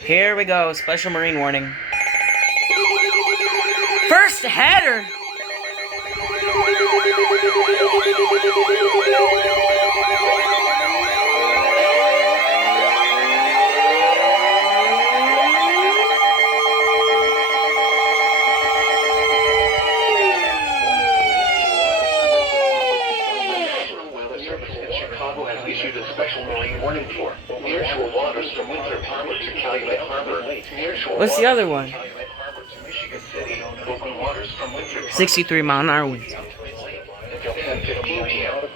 Here we go. Special marine warning. First header. Chicago has issued a special marine warning for nearshore waters from Winthrop Harbor to Calumet Harbor. What's the other one? Calumet Harbor to Michigan City. Local waters from Winthrop Harbor 63 mile an hour winds. until 10:15 p.m. At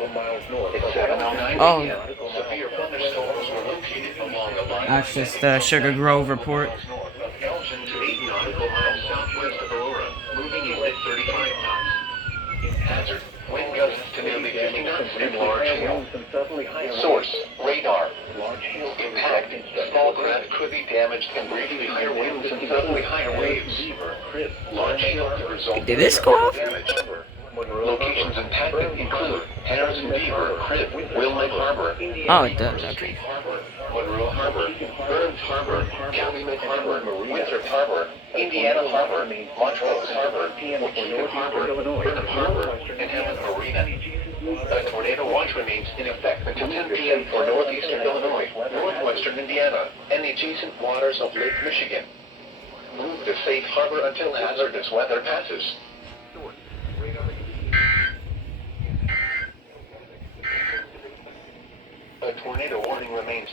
7:09 Oh. p.m. Severe thunderstorms were located along the line. That's just the Sugar Grove report. North of Elgin to 8 nautical miles southwest of Aurora, moving east at 35 knots. Hazard. Wind gusts to nearly 50 knots and large hail. Source, radar. Impact, small craft could be damaged and briefly higher winds and suddenly higher waves. Large hail could result Did this go off? damage. Locations impacted include Harrison Beaver, Crib, Wilmette Harbor, Oh, it does. Okay. Monroe Harbor, Burns Harbor, Calumet Harbor, Winthrop Harbor, Indiana Harbor, Montrose Harbor, Waukegan Harbor, Burnham Harbor, and Hammond Marina. A tornado watch remains in effect until 10 p.m. for northeastern Illinois, northwestern Indiana, and the adjacent waters of Lake Michigan. Move to safe harbor until hazardous weather passes. A tornado warning remains